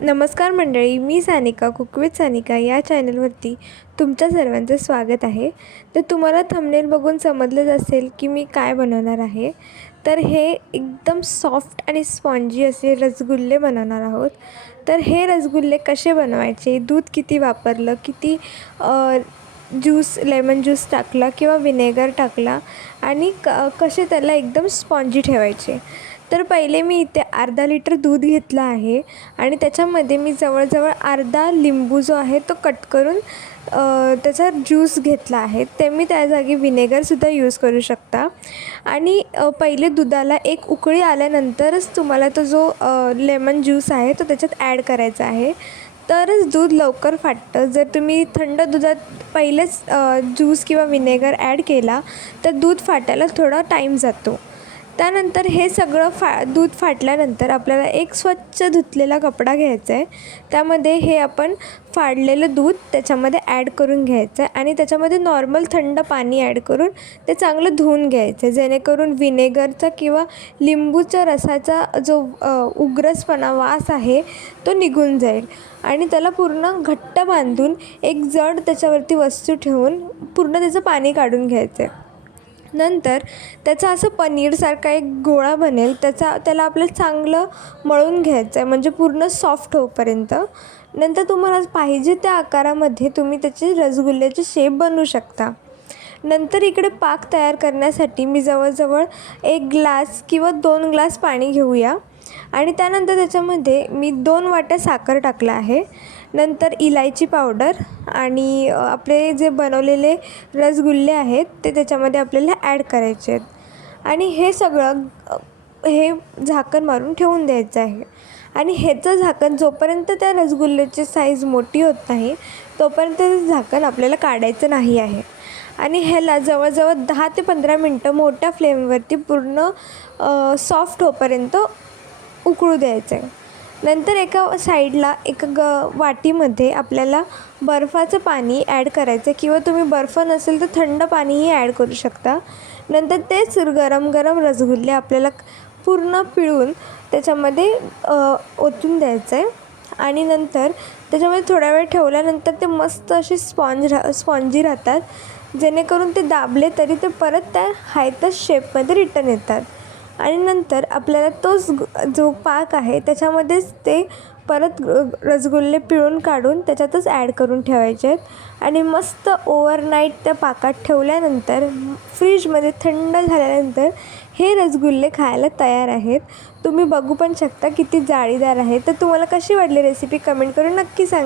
नमस्कार मंडळी, मी Sanika cook with Sanika या चॅनलवरती तुमच्या सर्वांचं स्वागत आहे. तर तुम्हाला थंबनेल बघून समजलंच असेल की मी काय बनवणार आहे. तर हे एकदम सॉफ्ट आणि स्पॉन्जी असे रसगुल्ले बनवणार आहोत. तर हे रसगुल्ले कसे बनवायचे, दूध किती वापरलं, किती ज्यूस लेमन ज्यूस टाकला किंवा विनेगर टाकला आणि कसे त्याला एकदम स्पॉन्जी ठेवायचे. तर पहिले मी इथे अर्धा लिटर दूध घेतलं आहे आणि त्याच्यामध्ये मी जवळजवळ अर्धा लिंबू जो आहे तो कट करून त्याचा ज्यूस घेतला आहे. ते मी त्या जागी विनेगरसुद्धा यूज करू शकता. आणि पहिले दुधाला एक उकळी आल्यानंतरच तुम्हाला तो जो लेमन ज्यूस आहे तो त्याच्यात ॲड करायचा आहे, तरच दूध लवकर फाटतं. जर तुम्ही थंड दुधात पहिलेच ज्यूस किंवा विनेगर ॲड केला तर दूध फाटायला थोडा टाईम जातो. त्यानंतर हे सगळं दूध फाटल्यानंतर आपल्याला एक स्वच्छ धुतलेला कपडा घ्यायचा आहे. त्यामध्ये हे आपण फाडलेलं दूध त्याच्यामध्ये ॲड करून घ्यायचं आहे आणि त्याच्यामध्ये नॉर्मल थंड पाणी ॲड करून ते चांगलं धुवून घ्यायचं आहे, जेणेकरून विनेगरचा किंवा लिंबूच्या रसाचा जो उग्रसपणा वास आहे तो निघून जाईल. आणि त्याला पूर्ण घट्ट बांधून एक जड त्याच्यावरती वस्तू ठेवून पूर्ण त्याचं पाणी काढून घ्यायचं आहे. नंतर त्याचा असं पनीरसारखा एक गोळा बनेल, त्याला आपल्याला चांगलं मळून घ्यायचं आहे, म्हणजे पूर्ण सॉफ्ट होईपर्यंत. नंतर तुम्हाला पाहिजे त्या आकारामध्ये तुम्ही त्याचे रसगुल्ल्याचे शेप बनवू शकता. नंतर इकडे पाक तयार करण्यासाठी मी जवळजवळ 1 ग्लास किंवा 2 ग्लास पाणी घेऊया आणि त्यानंतर त्याच्यामध्ये मी 2 वाट्या साखर टाकला आहे. नंतर इलायची पावडर आणि आपले जे बनवलेले रसगुल्ले आहेत ते त्याच्यामध्ये आपल्याला ॲड करायचे आहेत आणि हे सगळं हे झाकण मारून ठेवून द्यायचं आहे. आणि ह्याचं झाकण जोपर्यंत त्या रसगुल्ल्याची साईज मोठी होत नाही तोपर्यंत ते झाकण आपल्याला काढायचं नाही आहे. आणि ह्याला जवळजवळ 10 ते 15 मिनटं मोठ्या फ्लेमवरती पूर्ण सॉफ्ट होईपर्यंत उकळू द्यायचं आहे. नंतर एका साईडला वाटीमध्ये आपल्याला बर्फाचं पाणी ॲड करायचं आहे किंवा तुम्ही बर्फ नसेल तर थंड पाणीही ॲड करू शकता. नंतर तेच गरम गरम रसगुल्ले आपल्याला पूर्ण पिळून त्याच्यामध्ये ओतून द्यायचं आहे आणि नंतर त्याच्यामध्ये थोडा वेळ ठेवल्यानंतर ते मस्त असे स्पॉन्जी राहतात, जेणेकरून ते दाबले तरी ते परत त्या हायतच शेपमध्ये रिटर्न येतात. आणि नंतर आपल्याला तोच जो पाक आहे त्याच्यामध्येच ते परत रसगुल्ले पिळून काढून त्याच्यातच ॲड करून ठेवायचे आहेत आणि मस्त ओव्हरनाईट त्या पाकात ठेवल्यानंतर फ्रीजमध्ये थंड झाल्यानंतर हे रसगुल्ले खायला तयार आहेत. तुम्ही बघू पण शकता किती जाळीदार आहे. तर तुम्हाला कशी वाटली रेसिपी कमेंट करून नक्की सांगा.